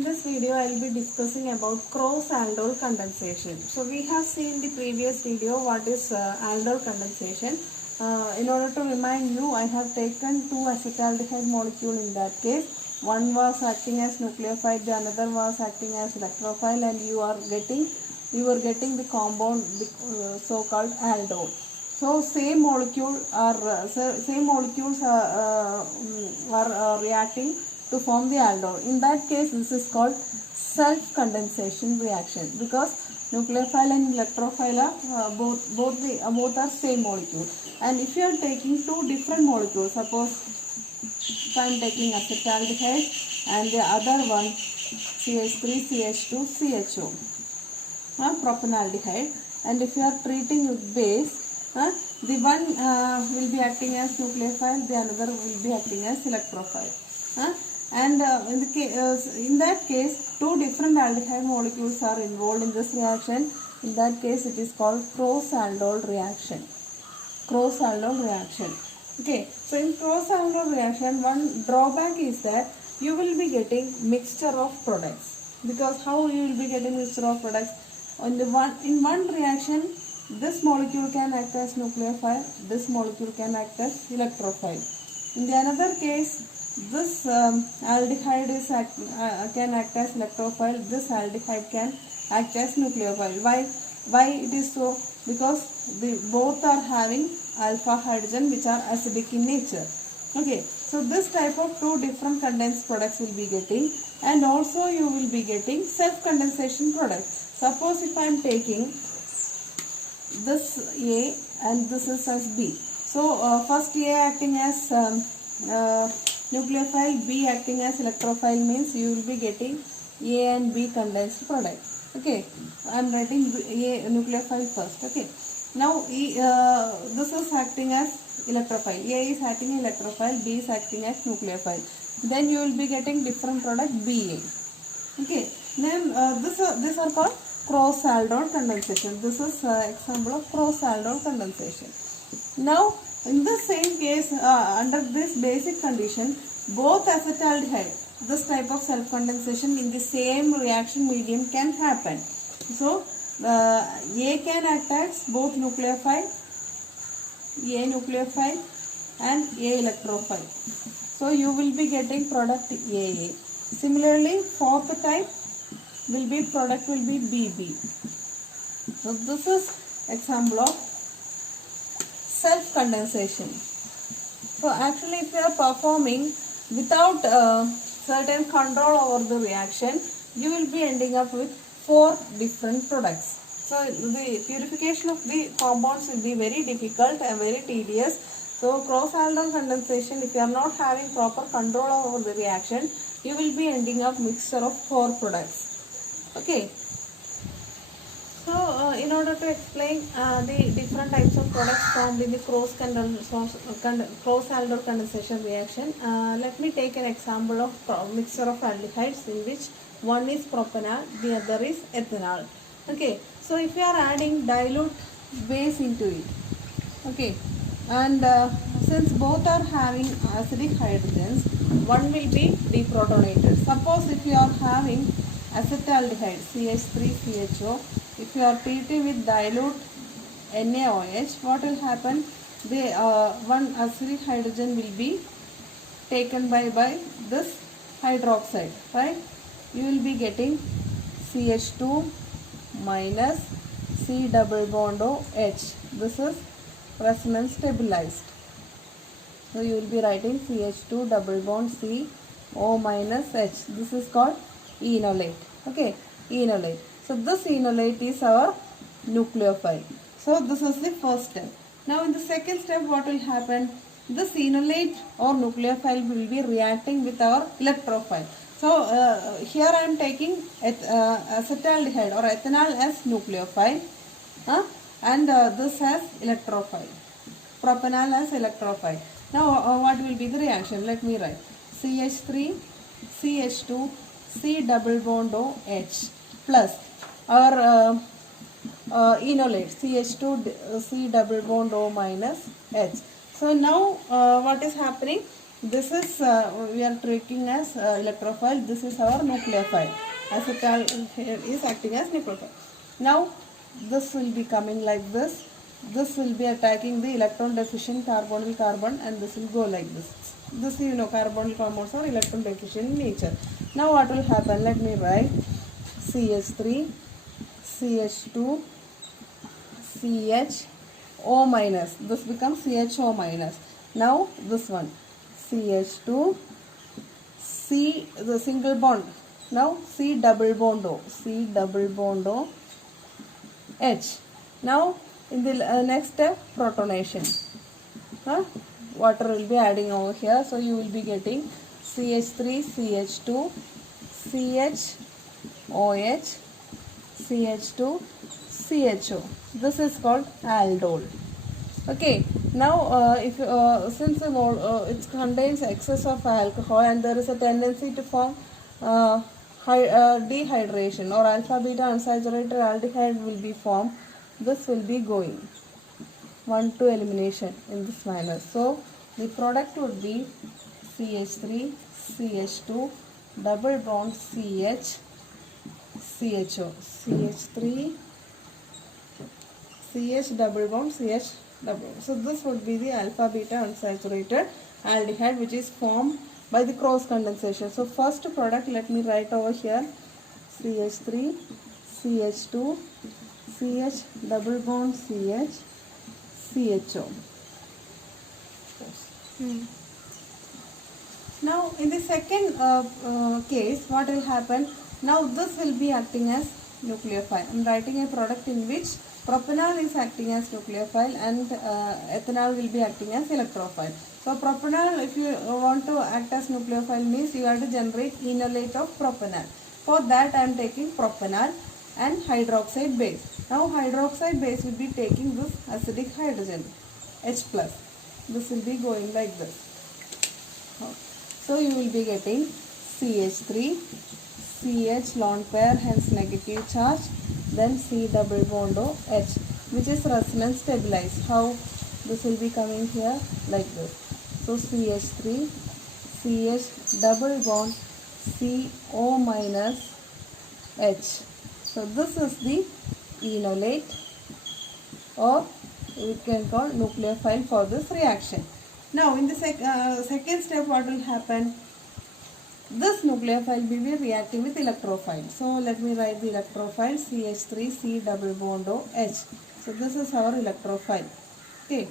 In this video, I will be discussing about cross-aldol condensation. So we have seen the previous video what is aldol condensation. In order to remind you, I have taken two acetaldehyde molecule in that case. One was acting as nucleophile, the another was acting as electrophile, and you are getting the compound so-called aldol. So same molecules are reacting to form the aldol. In that case, this is called self-condensation reaction because nucleophile and electrophile are both are same molecule. And if you are taking two different molecules, suppose if I am taking acetaldehyde and the other one CH3, CH2, CHO, propanaldehyde, and if you are treating with base, the one will be acting as nucleophile, the another will be acting as electrophile. And in that case, two different aldehyde molecules are involved in this reaction. In that case, it is called cross-aldol reaction. Cross-aldol reaction. Okay, so in cross-aldol reaction, one drawback is that you will be getting mixture of products. Because how you will be getting mixture of products? In one reaction, this molecule can act as nucleophile, this molecule can act as electrophile. In the another case, this aldehyde can act as electrophile, this aldehyde can act as nucleophile. Why it is so? Because both are having alpha hydrogen which are acidic in nature. Okay, so this type of two different condensed products will be getting, and also you will be getting self-condensation products. Suppose if I am taking this A and this is as B. So first A acting as nucleophile, B acting as electrophile means you will be getting A and B condensed product. Okay, I am writing A nucleophile first. Okay, now this is acting as electrophile. A is acting as electrophile, B is acting as nucleophile. Then you will be getting different product BA. Okay, then these are called cross-aldol condensation. This is example of cross-aldol condensation. Now, in the same case, under this basic condition, both acetaldehyde, this type of self-condensation in the same reaction medium can happen. So, A can act as both nucleophile, A nucleophile and A electrophile. So, you will be getting product AA. Similarly, fourth type product will be BB. So, this is example of self-condensation. So actually if you are performing without certain control over the reaction, you will be ending up with 4 different products. So the purification of the compounds will be very difficult and very tedious. So cross-aldol condensation, if you are not having proper control over the reaction, you will be ending up mixture of 4 products. Okay. So, in order to explain the different types of products formed in the cross-aldol condensation reaction, let me take an example of mixture of aldehydes in which one is propanol, the other is ethanol. Okay, so if you are adding dilute base into it, okay, and since both are having acidic hydrogens, one will be deprotonated. Suppose if you are having acetaldehyde CH3CHO, if you are treating with dilute NaOH, what will happen? The one acidic hydrogen will be taken by this hydroxide, right? You will be getting CH2 minus C double bond OH. This is resonance stabilized. So you will be writing CH2 double bond C O minus H. This is called enolate. Okay, enolate. So this enolate is our nucleophile. So this is the first step. Now in the second step, what will happen? This enolate or nucleophile will be reacting with our electrophile. So here I am taking acetaldehyde or ethanol as nucleophile, and this as electrophile. Propanol as electrophile. Now what will be the reaction? Let me write. CH3, CH2, C double bond OH plus our enolate CH2 C double bond O minus H. So now what is happening? This is we are taking as electrophile. This is our nucleophile. Acetal here is acting as nucleophile. Now this will be coming like this. This will be attacking the electron deficient carbonyl carbon, and this will go like this. This, you know, carbonyl compounds are electron deficient in nature. Now what will happen? Let me write CH3, CH2, CHO minus. This becomes CHO minus. Now this one CH2, C, the single bond. Now C double bond O, C double bond O, H. Now in the next step, protonation. Water will be adding over here, so you will be getting CH3, CH2, CHOH, CH2, CHO. This is called aldol. Okay. Now, if since it contains excess of alcohol and there is a tendency to form dehydration or alpha beta unsaturated aldehyde will be formed, this will be going 1 to elimination in this manner. So the product would be CH3, CH2, double bond CH, CHO, CH3, CH double bond CH double bond. So this would be the alpha beta unsaturated aldehyde which is formed by the cross condensation. So first product, let me write over here CH3, CH2, CH double bond CH, CHO. Now in the second case, what will happen? Now this will be acting as nucleophile. I am writing a product in which propanol is acting as nucleophile and ethanol will be acting as electrophile. So propanol, if you want to act as nucleophile, means you have to generate enolate of propanol. For that I am taking propanol and hydroxide base. Now hydroxide base will be taking this acidic hydrogen, H plus. This will be going like this. So you will be getting CH3, CH lone pair, hence negative charge, then C double bond O H, which is resonance stabilized. How? This will be coming here like this. So CH3, CH double bond CO minus H. So this is the enolate, or we can call nucleophile for this reaction. Now in the second step, what will happen? This nucleophile will be reacting with electrophile. So let me write the electrophile CH3, C double bond O H. So this is our electrophile. Okay.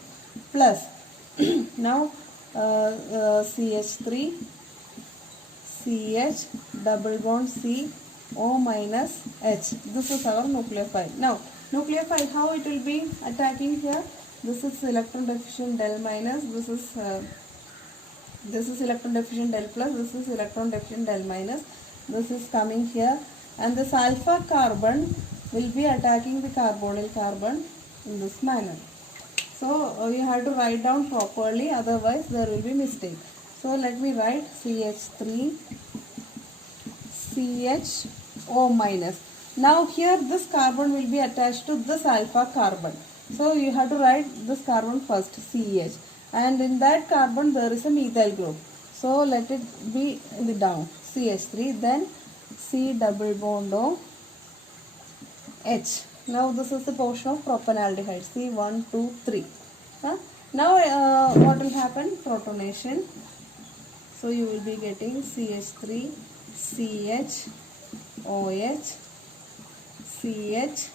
Plus now CH3, CH double bond C O minus H. This is our nucleophile. Now nucleophile, how it will be attacking here? This is electron deficient del minus. This is electron deficient del plus. This is electron deficient del minus. This is coming here, and this alpha carbon will be attacking the carbonyl carbon in this manner. So you have to write down properly, otherwise there will be mistake. So let me write CH3, CHO minus. Now here this carbon will be attached to this alpha carbon. So you have to write this carbon first, CH, and in that carbon there is a methyl group. So let it be in the down, CH3, then C double bond O H. Now this is the portion of propanaldehyde, C1, 2, 3. Now what will happen? Protonation. So you will be getting CH3, CH, OH, CH,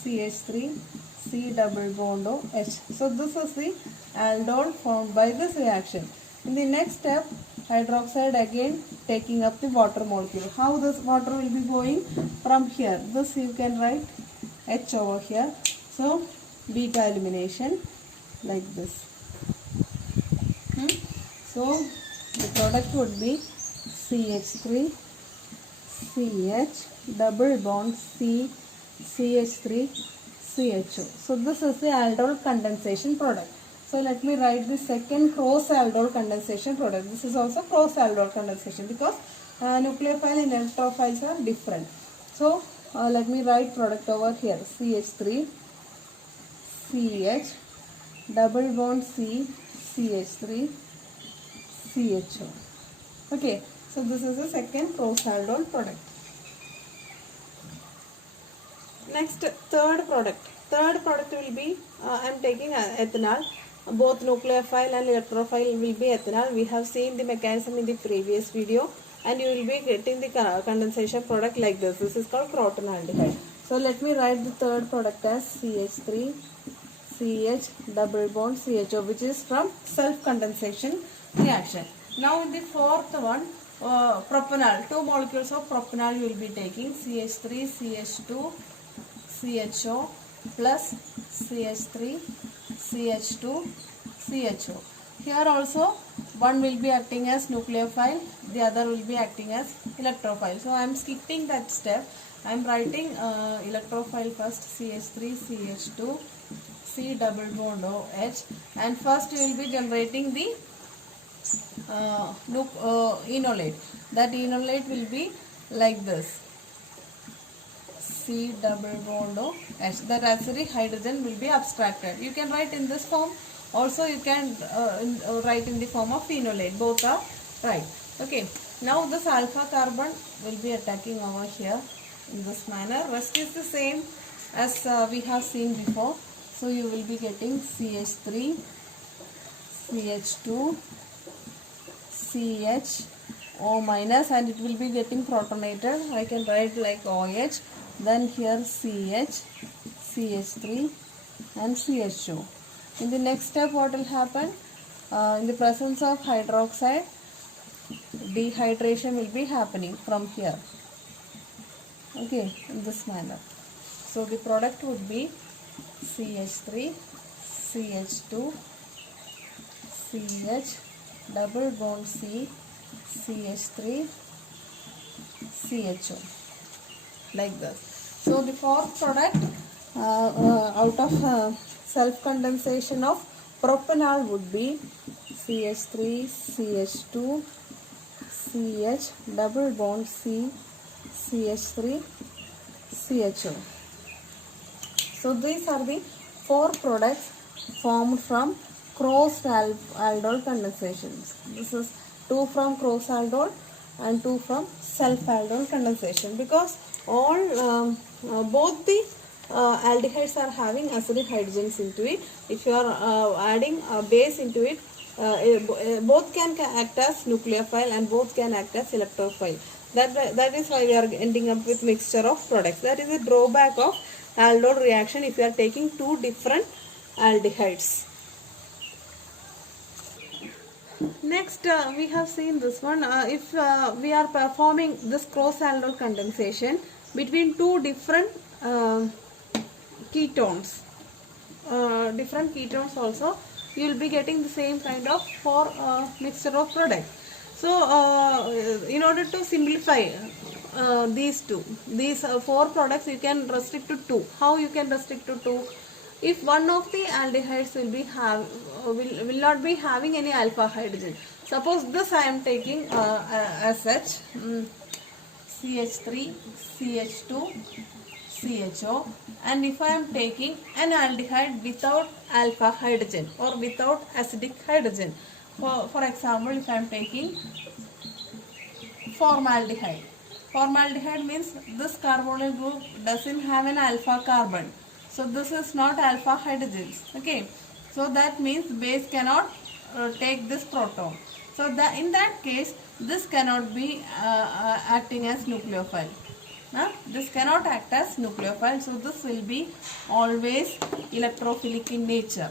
CH3, C double bond O H. So this is the aldol formed by this reaction. In the next step, hydroxide again taking up the water molecule. How this water will be going? From here. This you can write H over here. So beta elimination like this. So the product would be CH3, CH double bond C, CH3, CHO. So this is the aldol condensation product. So let me write the second cross aldol condensation product. This is also cross aldol condensation because nucleophile and electrophiles are different. So let me write product over here. CH3, CH double bond C, CH3, CHO. Okay, so this is the second cross-aldol product. Next, third product. Third product will be, I am taking ethanol. Both nucleophile and electrophile will be ethanol. We have seen the mechanism in the previous video, and you will be getting the condensation product like this. This is called crotonaldehyde. So let me write the third product as CH3 CH double bond CHO, which is from self-condensation reaction. Now in the fourth one, propanol. Two molecules of propanol you will be taking, CH3 CH2 CHO plus CH3 CH2 CHO. Here also one will be acting as nucleophile, the other will be acting as electrophile. So I am skipping that step. I am writing electrophile first, CH3 CH2 C double bond OH, and first you will be generating the enolate. That enolate will be like this, C double bond OH. That acidic hydrogen will be abstracted. You can write in this form. Also you can write in the form of phenolate. Both are right. Okay. Now this alpha carbon will be attacking over here in this manner. Rest is the same as we have seen before. So you will be getting CH3 CH2 CHO minus, and it will be getting protonated. I can write like OH. Then here CH, CH3 and CHO. In the next step what will happen? In the presence of hydroxide, dehydration will be happening from here. Okay, in this manner. So the product would be CH3 CH2 CH double bond C CH3 CHO, like this. So the fourth product out of self-condensation of propanol would be CH3 CH2 CH double bond C CH3 CHO. So these are the four products formed from cross-aldol condensations. This is 2 from cross-aldol and 2 from self-aldol condensation, because all both the aldehydes are having acidic hydrogens into it. If you are adding a base into it, both can act as nucleophile and both can act as electrophile. That is why we are ending up with mixture of products. That is a drawback of aldol reaction if you are taking two different aldehydes. Next, we have seen this one. If we are performing this cross-aldol condensation between two different ketones, also, you will be getting the same kind of mixture of products. So, in order to simplify these four products, you can restrict to 2. How you can restrict to 2? If one of the aldehydes will not be having any alpha hydrogen. Suppose this I am taking as such, CH3 CH2 CHO, and if I am taking an aldehyde without alpha hydrogen or without acidic hydrogen, for example, if I am taking formaldehyde. Formaldehyde means this carbonyl group doesn't have an alpha carbon. So this is not alpha hydrogens. Okay. So that means base cannot take this proton. So in that case, this cannot be acting as nucleophile. This cannot act as nucleophile. So this will be always electrophilic in nature.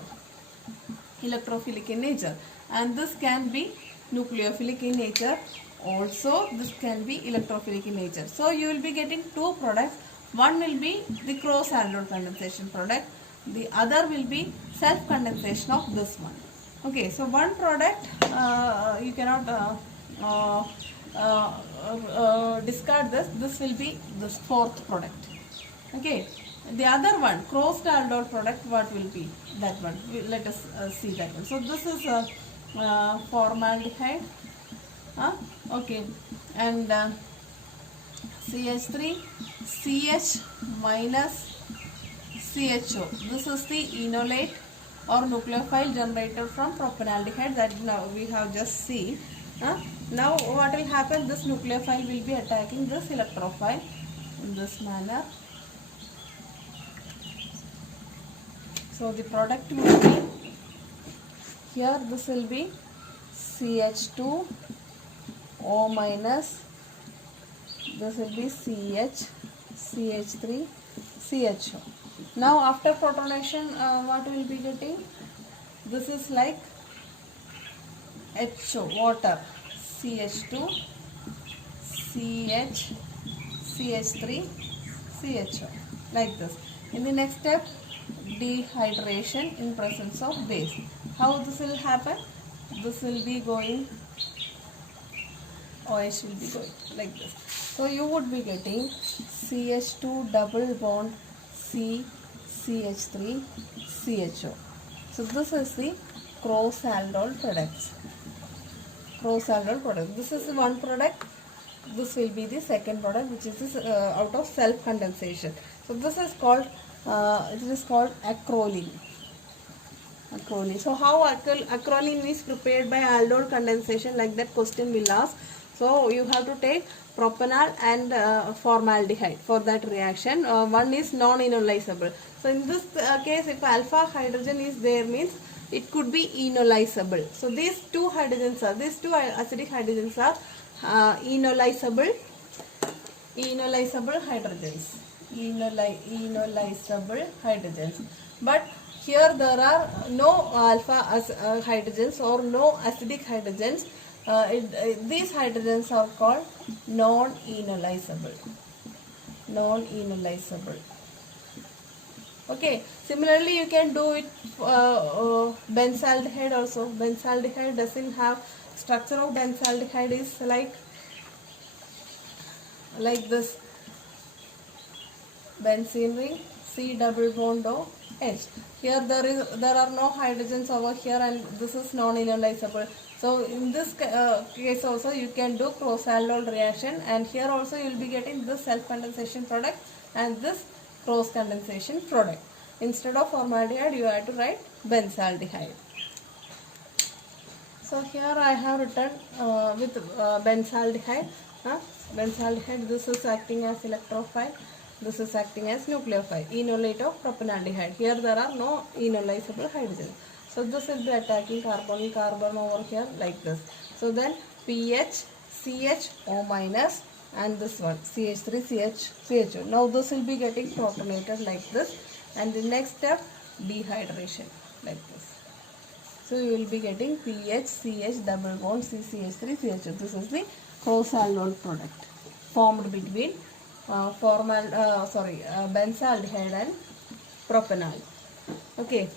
And this can be nucleophilic in nature. Also, this can be electrophilic in nature. So you will be getting two products. One will be the cross-aldol condensation product. The other will be self-condensation of this one. Okay, so one product you cannot discard this. This will be this fourth product. Okay, the other one, cross-aldol product, what will be that one? Let us see that one. So this is formaldehyde. Okay, and CH3 CH minus CHO. This is the enolate or nucleophile generated from propanaldehyde that now we have just seen. Now what will happen? This nucleophile will be attacking this electrophile in this manner. So the product will be, here this will be CH2 O minus, this will be CH, CH3, CHO. Now after protonation, what will be getting? This is like HO, water, CH2, CH, CH3, CHO, like this. In the next step, dehydration in presence of base. How this will happen? This will be going, OH will be going like this. So you would be getting CH2 double bond C, CH3, CHO. So this is the cross-aldol products. Cross-aldol product. This is one product. This will be the second product, which is this, out of self-condensation. So this is called acrolein. Acrolein. So how acrolein is prepared by aldol condensation, like that question will ask. So you have to take propanol and formaldehyde for that reaction. One is non-enolizable. So in this case, if alpha hydrogen is there, means it could be enolizable. So these two acidic hydrogens are enolizable hydrogens. Enolizable hydrogens. But here there are no alpha hydrogens or no acidic hydrogens. These hydrogens are called non-enolizable. Non-enolizable. Okay. Similarly, you can do it benzaldehyde also. Benzaldehyde doesn't have, structure of benzaldehyde is like this. Benzene ring, C double bond O H. Here there are no hydrogens over here, and this is non-enolizable. So in this case also you can do cross-aldol reaction, and here also you will be getting this self-condensation product and this cross-condensation product. Instead of formaldehyde, you have to write benzaldehyde. So here I have written with benzaldehyde. Benzaldehyde, this is acting as electrophile, this is acting as nucleophile, enolate of propanaldehyde. Here there are no enolizable hydrogen. So this will be attacking carbon over here like this. So then pH, CH, O minus, and this one CH3, CHO. Now this will be getting protonated like this, and the next step, dehydration like this. So you will be getting PH, CH double bond CCH3, CHO. This is the cross-aldol product formed between benzaldehyde and propanol. Okay.